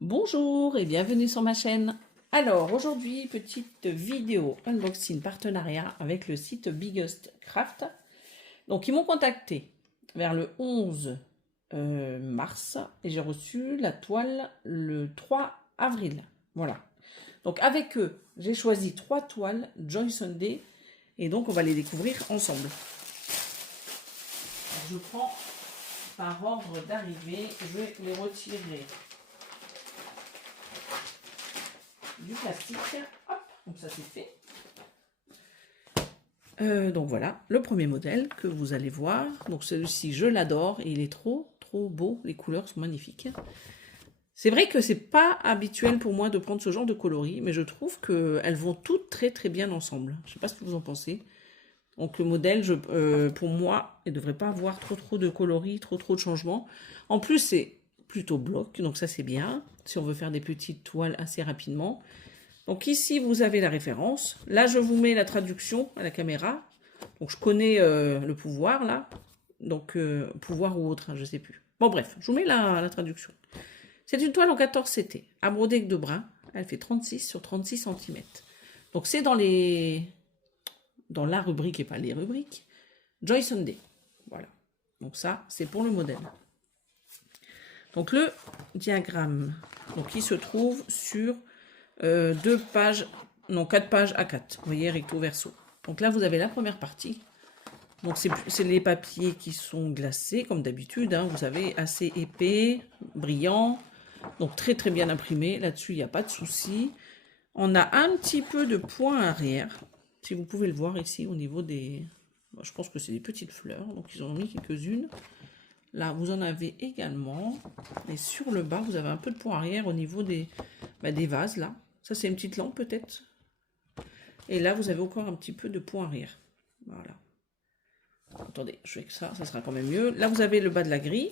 Bonjour et bienvenue sur ma chaîne. Alors aujourd'hui, petite vidéo unboxing partenariat avec le site Biggest Craft. Donc ils m'ont contacté vers le 11 mars et j'ai reçu la toile le 3 avril. Voilà. Donc avec eux, j'ai choisi 3 toiles Joy Sunday et donc on va les découvrir ensemble. Je prends par ordre d'arrivée, je vais les retirer du plastique. Hop, donc ça c'est fait. Donc voilà, le premier modèle que vous allez voir. Donc celui-ci, je l'adore et il est trop beau. Les couleurs sont magnifiques. C'est vrai que c'est pas habituel pour moi de prendre ce genre de coloris, mais je trouve qu'elles vont toutes très bien ensemble. Je sais pas ce que vous en pensez. Donc le modèle, pour moi, il ne devrait pas avoir trop de coloris, trop de changements. En plus, c'est plutôt bloc, donc ça c'est bien, si on veut faire des petites toiles assez rapidement. Donc ici, vous avez la référence. Là, je vous mets la traduction à la caméra. Donc je connais le pouvoir, là. Donc pouvoir ou autre, hein, je ne sais plus. Bon bref, je vous mets la traduction. C'est une toile en 14 CT, à broder avec de brun. Elle fait 36 sur 36 cm. Donc c'est dans la rubrique et pas les rubriques. Joy Sunday. Voilà. Donc ça, c'est pour le modèle. Donc le diagramme, donc il se trouve sur 4 pages A4. Vous voyez, recto verso. Donc là, vous avez la première partie. Donc c'est les papiers qui sont glacés, comme d'habitude. Hein, vous savez, assez épais, brillants. Donc très bien imprimé. Là-dessus, il n'y a pas de souci. On a un petit peu de point arrière. Si vous pouvez le voir ici, au niveau des... Je pense que c'est des petites fleurs. Donc ils en ont mis quelques-unes. Là, vous en avez également. Et sur le bas, vous avez un peu de point arrière au niveau des vases, là. Ça, c'est une petite lampe, peut-être. Et là, vous avez encore un petit peu de point arrière. Voilà. Attendez, je fais que ça sera quand même mieux. Là, vous avez le bas de la grille.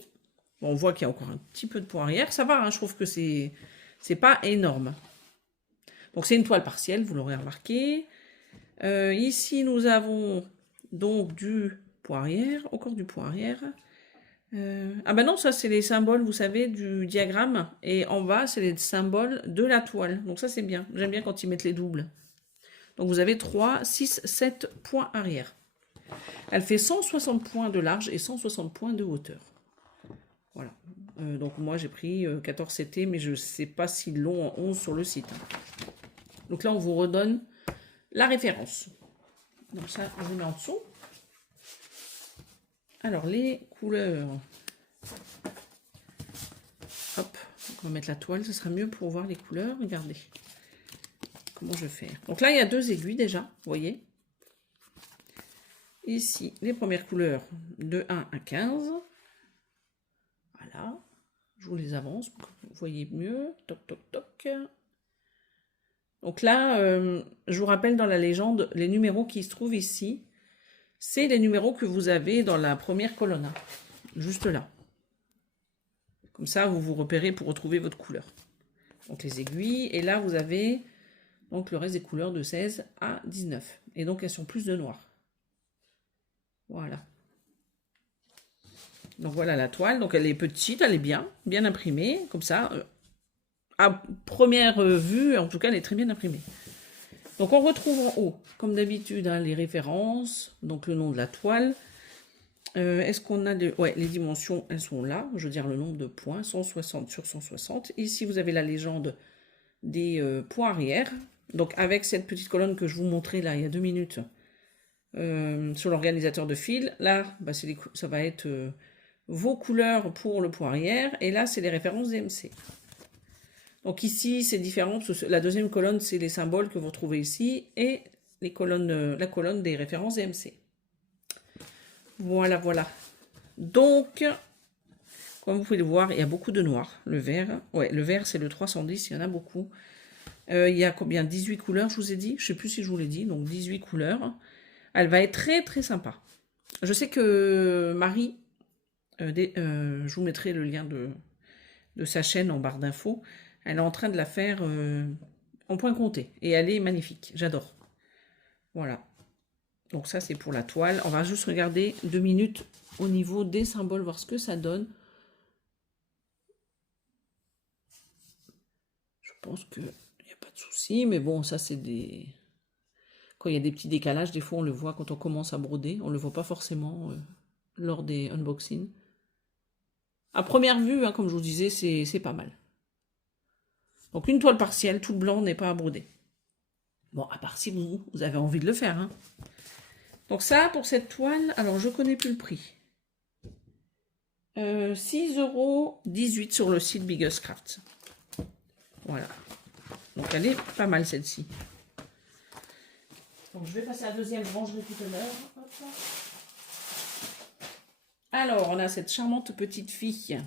Bon, on voit qu'il y a encore un petit peu de point arrière. Ça va, hein, je trouve que c'est pas énorme. Donc, c'est une toile partielle, vous l'aurez remarqué. Ici, nous avons donc du point arrière, encore du point arrière. Ah ben non, ça c'est les symboles, vous savez, du diagramme. Et en bas, c'est les symboles de la toile. Donc ça c'est bien. J'aime bien quand ils mettent les doubles. Donc vous avez 3, 6, 7 points arrière. Elle fait 160 points de large et 160 points de hauteur. Voilà. Donc moi j'ai pris 14 CT, mais je ne sais pas s'ils l'ont en 11 sur le site. Donc là on vous redonne la référence. Donc ça, je mets en dessous. Alors, les couleurs. Hop, on va mettre la toile, ce sera mieux pour voir les couleurs. Regardez comment je fais. Donc là, il y a 2 aiguilles déjà, vous voyez. Ici, les premières couleurs de 1 à 15. Voilà. Je vous les avance pour que vous voyez mieux. Toc. Donc là, je vous rappelle dans la légende, les numéros qui se trouvent ici, c'est les numéros que vous avez dans la première colonne, juste là. Comme ça, vous vous repérez pour retrouver votre couleur. Donc les aiguilles, et là vous avez donc le reste des couleurs de 16 à 19. Et donc elles sont plus de noir. Voilà. Donc voilà la toile, donc elle est petite, elle est bien imprimée, comme ça. À première vue, en tout cas, elle est très bien imprimée. Donc on retrouve en haut, comme d'habitude, hein, les références, donc le nom de la toile. Est-ce qu'on a les dimensions, elles sont là, je veux dire le nombre de points, 160 sur 160. Ici, vous avez la légende des points arrière. Donc avec cette petite colonne que je vous montrais là, il y a 2 minutes, sur l'organisateur de fil, là, ça va être vos couleurs pour le point arrière, et là, c'est les références DMC. Donc ici, c'est différent, la deuxième colonne, c'est les symboles que vous retrouvez ici, et la colonne des références DMC. Voilà. Donc, comme vous pouvez le voir, il y a beaucoup de noir. Le vert, le vert, c'est le 310, il y en a beaucoup. Il y a combien? 18 couleurs, je vous ai dit. Je ne sais plus si je vous l'ai dit, donc 18 couleurs. Elle va être très sympa. Je sais que Marie, je vous mettrai le lien de sa chaîne en barre d'infos. Elle est en train de la faire en point compté. Et elle est magnifique, j'adore. Voilà. Donc ça, c'est pour la toile. On va juste regarder 2 minutes au niveau des symboles, voir ce que ça donne. Je pense qu'il n'y a pas de souci, mais bon, ça, c'est des... Quand il y a des petits décalages, des fois, on le voit quand on commence à broder. On ne le voit pas forcément lors des unboxings. À première vue, hein, comme je vous disais, c'est pas mal. Donc, une toile partielle, toute blanc, n'est pas à broder. Bon, à part si vous avez envie de le faire, hein. Donc ça, pour cette toile, alors je connais plus le prix. 6,18 € sur le site Biggest Craft. Voilà. Donc elle est pas mal celle-ci. Donc je vais passer à la deuxième rangerie tout à l'heure. Alors, on a cette charmante petite fille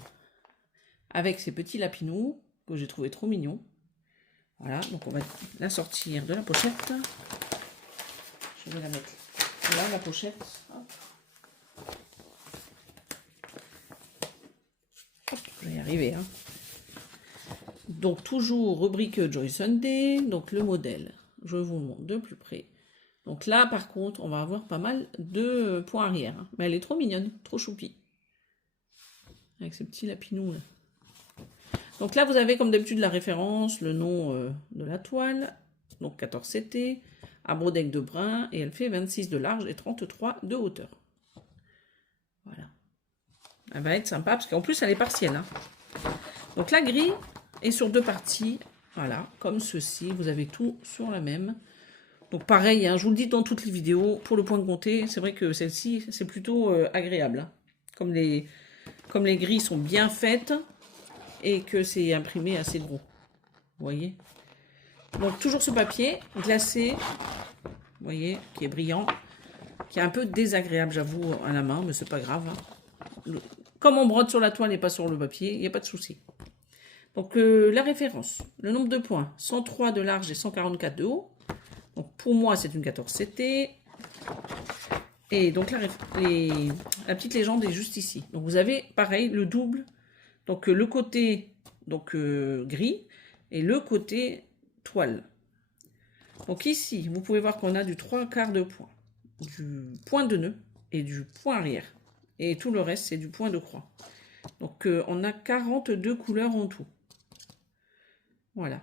avec ses petits lapinous que j'ai trouvé trop mignons. Voilà, donc on va la sortir de la pochette. Je vais la mettre là, la pochette. Hop. Hop, je vais y arriver. Hein. Donc toujours rubrique Joy Sunday. Donc le modèle, je vous le montre de plus près. Donc là, par contre, on va avoir pas mal de points arrière. Hein. Mais elle est trop mignonne, trop choupie. Avec ces petits lapinous là. Donc là, vous avez comme d'habitude la référence, le nom de la toile. Donc 14 CT, à brodec de brun, et elle fait 26 de large et 33 de hauteur. Voilà. Elle va être sympa, parce qu'en plus, elle est partielle. Hein. Donc la grille est sur 2 parties. Voilà, comme ceci. Vous avez tout sur la même. Donc pareil, hein, je vous le dis dans toutes les vidéos, pour le point compté, c'est vrai que celle-ci, c'est plutôt agréable. Hein. Comme les grilles sont bien faites, et que c'est imprimé assez gros. Vous voyez? Donc toujours ce papier glacé, vous voyez, qui est brillant, qui est un peu désagréable, j'avoue, à la main, mais c'est pas grave. Hein. Comme on brode sur la toile et pas sur le papier, il n'y a pas de souci. Donc la référence, le nombre de points, 103 de large et 144 de haut. Donc pour moi, c'est une 14 CT. Et donc la petite légende est juste ici. Donc vous avez pareil le double. Donc le côté gris et le côté toile. Donc ici, vous pouvez voir qu'on a du 3/4 de point, du point de nœud et du point arrière. Et tout le reste, c'est du point de croix. Donc on a 42 couleurs en tout. Voilà.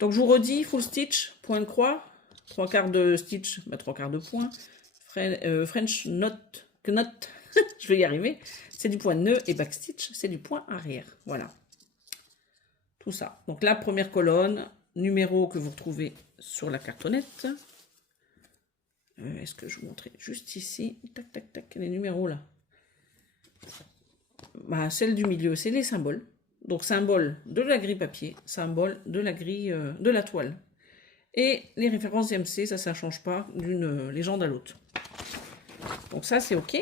Donc je vous redis, full stitch, point de croix, 3/4 de stitch, 3/4 de point. French knot, je vais y arriver. C'est du point de nœud et backstitch, c'est du point arrière. Voilà. Tout ça. Donc la première colonne, numéro que vous retrouvez sur la cartonnette. Est-ce que je vous montrais juste ici? Tac, tac, tac, les numéros là. Bah, celle du milieu, c'est les symboles. Donc symbole de la grille papier, symbole de la grille de la toile. Et les références DMC, ça ne change pas d'une légende à l'autre. Donc ça, c'est OK.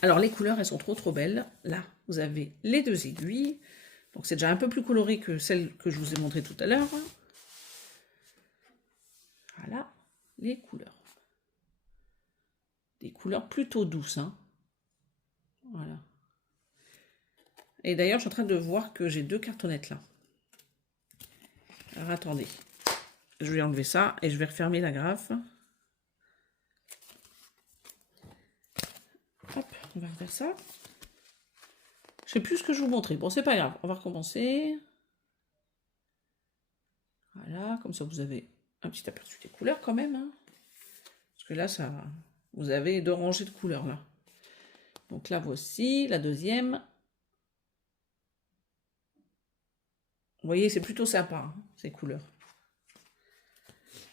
Alors, les couleurs, elles sont trop belles. Là, vous avez les 2 aiguilles. Donc, c'est déjà un peu plus coloré que celle que je vous ai montrée tout à l'heure. Voilà, les couleurs. Des couleurs plutôt douces. Hein. Voilà. Et d'ailleurs, je suis en train de voir que j'ai 2 cartonnettes là. Alors, attendez. Je vais enlever ça et je vais refermer la graffe. Hop, on va refaire ça. Je sais plus ce que je vous montrais. Bon, c'est pas grave. On va recommencer. Voilà, comme ça vous avez un petit aperçu des couleurs quand même. Hein. Parce que là, ça, vous avez 2 rangées de couleurs là. Donc là, voici la deuxième. Vous voyez, c'est plutôt sympa, hein, ces couleurs.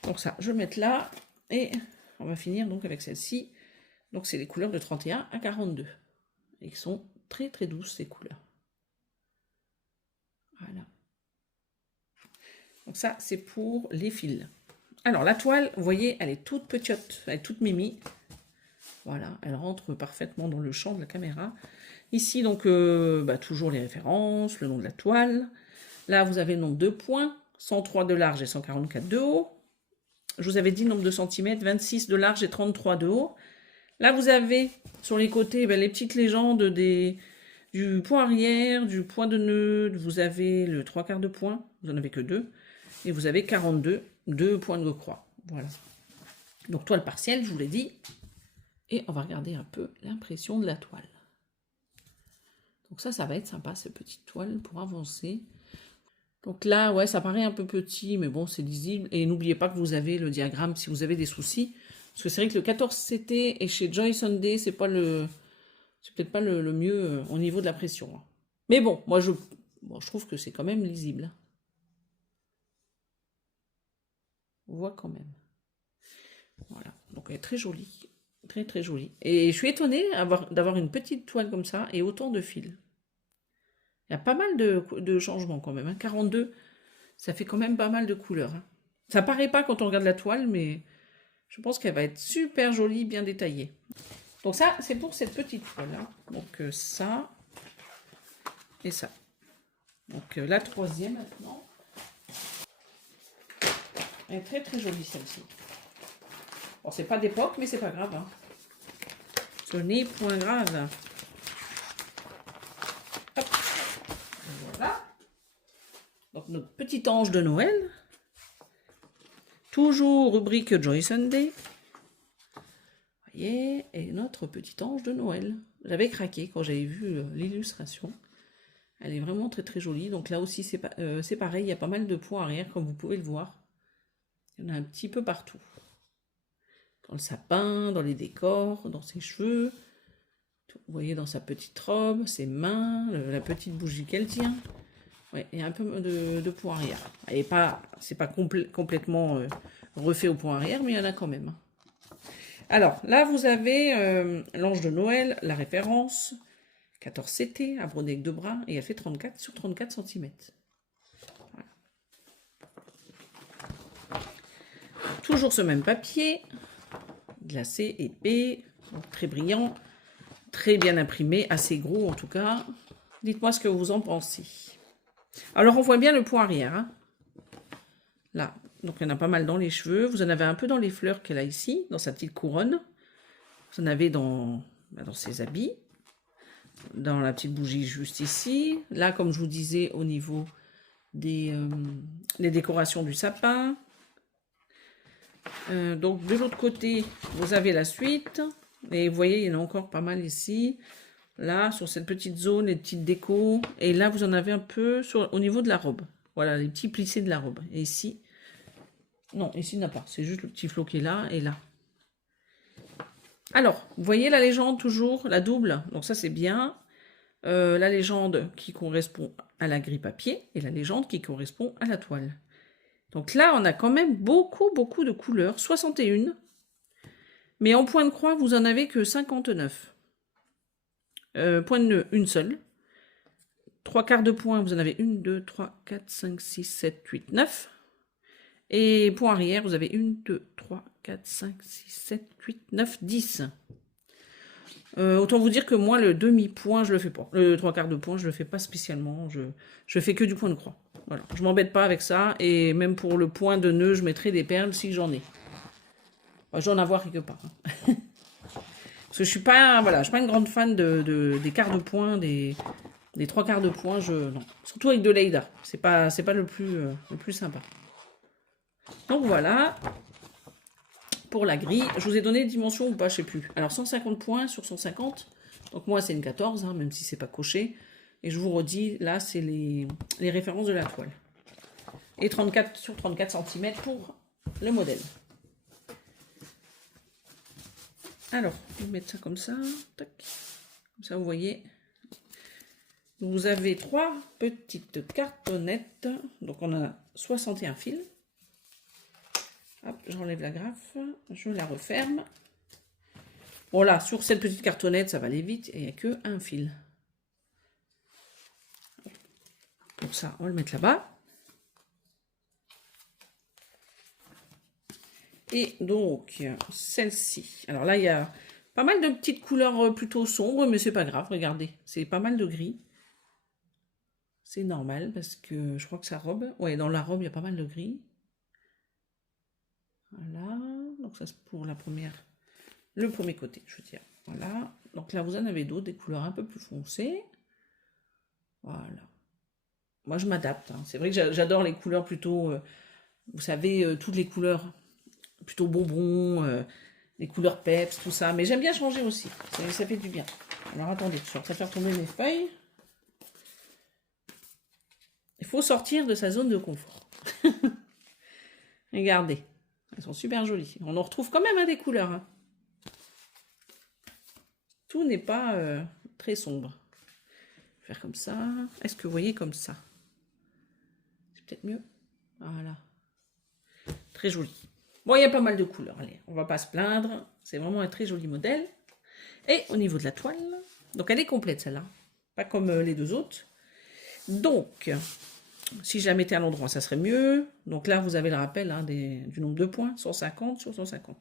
Donc ça, je vais mettre là. Et on va finir donc avec celle-ci. Donc c'est les couleurs de 31 à 42. Et qui sont très douces ces couleurs. Voilà. Donc ça, c'est pour les fils. Alors la toile, vous voyez, elle est toute petite, elle est toute mimi. Voilà, elle rentre parfaitement dans le champ de la caméra. Ici, donc, toujours les références, le nom de la toile. Là, vous avez le nombre de points, 103 de large et 144 de haut. Je vous avais dit nombre de centimètres, 26 de large et 33 de haut. Là, vous avez sur les côtés les petites légendes du du point arrière, du point de nœud, vous avez le 3/4 de point, vous n'en avez que 2, et vous avez 2 points de croix. Voilà. Donc toile partielle, je vous l'ai dit, et on va regarder un peu l'impression de la toile. Donc ça va être sympa, ces petites toiles pour avancer. Donc là, ouais, ça paraît un peu petit, mais bon, c'est lisible. Et n'oubliez pas que vous avez le diagramme si vous avez des soucis. Parce que c'est vrai que le 14CT et chez Joy Sunday, c'est peut-être pas le mieux au niveau de la pression. Mais bon, moi, je trouve que c'est quand même lisible. On voit quand même. Voilà, donc elle est très jolie. Très, très jolie. Et je suis étonnée d'avoir une petite toile comme ça et autant de fils. Il y a pas mal de changements quand même. 42, ça fait quand même pas mal de couleurs. Ça paraît pas quand on regarde la toile, mais je pense qu'elle va être super jolie, bien détaillée. Donc ça, c'est pour cette petite toile-là. Donc ça et ça. Donc la troisième maintenant. Elle est très très jolie celle-ci. Bon, c'est pas d'époque, mais c'est pas grave. Ce n'est point grave. Hop. Voilà. Donc notre petit ange de Noël. Toujours rubrique Joy Sunday. Vous voyez, et notre petit ange de Noël. J'avais craqué quand j'avais vu l'illustration. Elle est vraiment très très jolie. Donc là aussi c'est pareil, il y a pas mal de points arrière comme vous pouvez le voir. Il y en a un petit peu partout. Dans le sapin, dans les décors, dans ses cheveux. Vous voyez dans sa petite robe, ses mains, la petite bougie qu'elle tient. Ouais, il y a un peu de points arrière. C'est pas complètement refait au point arrière, mais il y en a quand même. Alors, là, vous avez l'ange de Noël, la référence, 14CT, à broder avec 2 bras, et elle fait 34 sur 34 cm. Voilà. Toujours ce même papier, glacé, épais, très brillant, très bien imprimé, assez gros en tout cas. Dites-moi ce que vous en pensez. Alors, on voit bien le point arrière. Là, donc il y en a pas mal dans les cheveux. Vous en avez un peu dans les fleurs qu'elle a ici, dans sa petite couronne. Vous en avez dans ses habits. Dans la petite bougie juste ici. Là, comme je vous disais, au niveau des décorations du sapin. Donc, de l'autre côté, vous avez la suite. Et vous voyez, il y en a encore pas mal ici. Là, sur cette petite zone, les petites décos. Et là, vous en avez un peu au niveau de la robe. Voilà, les petits plissés de la robe. Et ici, non, ici il n'y en a pas. C'est juste le petit flot qui est là et là. Alors, vous voyez la légende toujours, la double. Donc ça, c'est bien. La légende qui correspond à la grille papier et la légende qui correspond à la toile. Donc là, on a quand même beaucoup de couleurs. 61. Mais en point de croix, vous en avez que 59. Point de nœud, une seule. 3/4 de point, vous en avez 1, 2, 3, 4, 5, 6, 7, 8, 9. Et point arrière, vous avez 1, 2, 3, 4, 5, 6, 7, 8, 9, 10. Autant vous dire que moi, le demi-point, je le fais pas. Le 3/4 de point, je le fais pas spécialement. Je fais que du point de croix. Voilà. Je m'embête pas avec ça. Et même pour le point de nœud, je mettrai des perles si j'en ai. Enfin, je dois en avoir quelque part. Parce que je suis pas, voilà, je suis pas une grande fan des quarts de point, des 3/4 de point. Non. Surtout avec de l'Aïda. C'est pas le plus sympa. Donc voilà. Pour la grille, je vous ai donné dimension ou pas, je sais plus. Alors 150 points sur 150. Donc moi c'est une 14, même si c'est pas coché. Et je vous redis, là c'est les références de la toile. Et 34 sur 34 cm pour le modèle. Alors, je vais mettre ça comme ça. Tac. Comme ça, vous voyez. Vous avez 3 petites cartonnettes. Donc, on a 61 fils. Hop, j'enlève la graffe. Je la referme. Voilà, sur cette petite cartonnette, ça va aller vite. Et il n'y a que un fil. Donc ça, on va le mettre là-bas. Et donc, celle-ci. Alors là, il y a pas mal de petites couleurs plutôt sombres, mais c'est pas grave, regardez. C'est pas mal de gris. C'est normal, parce que je crois que sa robe... Ouais, dans la robe, il y a pas mal de gris. Voilà. Donc ça, c'est pour le premier côté, je veux dire. Voilà. Donc là, vous en avez d'autres, des couleurs un peu plus foncées. Voilà. Moi, je m'adapte. Hein. C'est vrai que j'adore les couleurs plutôt, vous savez, toutes les couleurs plutôt bonbons, les couleurs peps, tout ça. Mais j'aime bien changer aussi. Ça fait du bien. Alors, attendez, je suis en train de faire tomber mes feuilles. Il faut sortir de sa zone de confort. Regardez. Elles sont super jolies. On en retrouve quand même des couleurs. Hein. Tout n'est pas très sombre. Je vais faire comme ça. Est-ce que vous voyez comme ça? C'est peut-être mieux. Voilà. Très joli. Bon, il y a pas mal de couleurs. Allez, on va pas se plaindre. C'est vraiment un très joli modèle. Et au niveau de la toile, donc elle est complète celle-là. Pas comme les deux autres. Donc, si je la mettais à l'endroit, ça serait mieux. Donc là, vous avez le rappel hein, du nombre de points, 150 sur 150.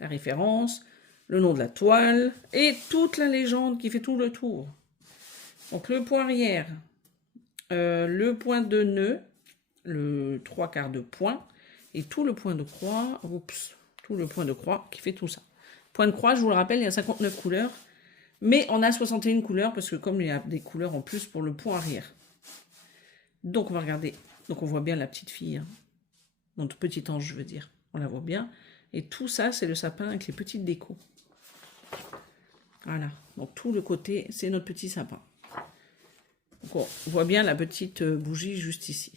La référence, le nom de la toile et toute la légende qui fait tout le tour. Donc le point arrière, le point de nœud, le 3/4 de point et tout le point de croix, tout le point de croix qui fait tout ça. Point de croix, je vous le rappelle, il y a 59 couleurs, mais on a 61 couleurs parce que comme il y a des couleurs en plus pour le point arrière. Donc on va regarder, donc on voit bien la petite fille, hein. Notre petit ange je veux dire, on la voit bien. Et tout ça c'est le sapin avec les petites décos. Voilà, donc tout le côté c'est notre petit sapin. Donc on voit bien la petite bougie juste ici.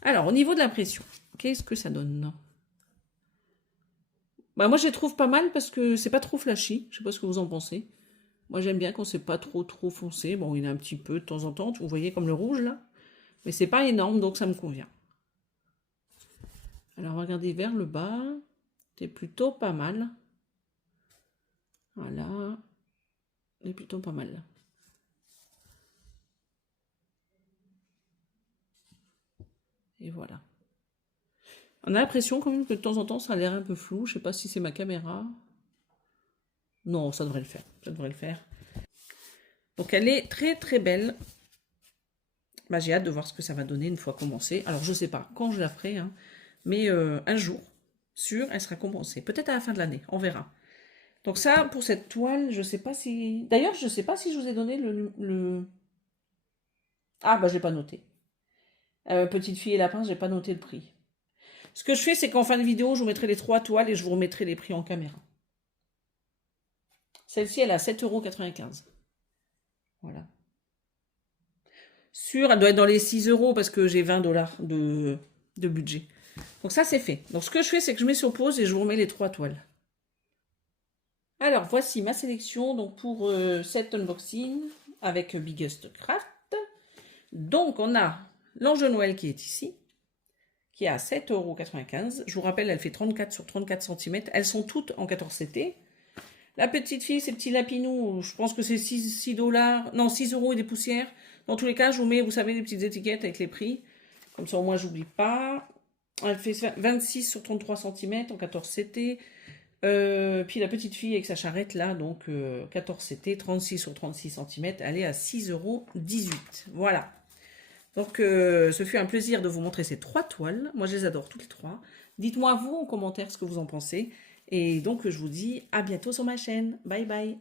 Alors au niveau de l'impression, qu'est-ce que ça donne? Bah moi je les trouve pas mal parce que c'est pas trop flashy, je sais pas ce que vous en pensez. Moi j'aime bien quand c'est pas trop foncé, bon il y a un petit peu de temps en temps, vous voyez comme le rouge là. Mais c'est pas énorme donc ça me convient. Alors regardez vers le bas, c'est plutôt pas mal. Voilà, c'est plutôt pas mal. Et voilà. On a l'impression quand même que de temps en temps ça a l'air un peu flou, je sais pas si c'est ma caméra. Non, ça devrait le faire, ça devrait le faire. Donc elle est très très belle. Bah, j'ai hâte de voir ce que ça va donner une fois commencée. Alors je sais pas quand je la ferai, hein, mais un jour, sûr, elle sera compensée. Peut-être à la fin de l'année, on verra. Donc ça, pour cette toile, je sais pas si... D'ailleurs, je sais pas si je vous ai donné le... Ah, bah je l'ai pas noté. Petite fille et lapin, j'ai pas noté le prix. Ce que je fais, c'est qu'en fin de vidéo, je vous mettrai les 3 toiles et je vous remettrai les prix en caméra. Celle-ci, elle a 7,95 €. Voilà. Sûre, elle doit être dans les 6 € parce que j'ai 20 $ de budget. Donc ça, c'est fait. Donc ce que je fais, c'est que je mets sur pause et je vous remets les 3 toiles. Alors, voici ma sélection donc pour cet unboxing avec Biggest Craft. Donc, on a l'Ange de Noël qui est ici, qui est à 7,95 €. Je vous rappelle, elle fait 34 sur 34 cm. Elles sont toutes en 14 CT. La petite fille, ces petits lapinous, je pense que c'est 6 $, non 6 € et des poussières. Dans tous les cas, je vous mets, vous savez, les petites étiquettes avec les prix. Comme ça, au moins, j'oublie pas. Elle fait 26 sur 33 cm en 14 CT. Puis la petite fille avec sa charrette là, donc 14 CT, 36 sur 36 cm, elle est à 6,18 €. Voilà. Donc ce fut un plaisir de vous montrer ces 3 toiles. Moi je les adore toutes les 3. Dites-moi vous en commentaire ce que vous en pensez. Et donc je vous dis à bientôt sur ma chaîne. Bye bye.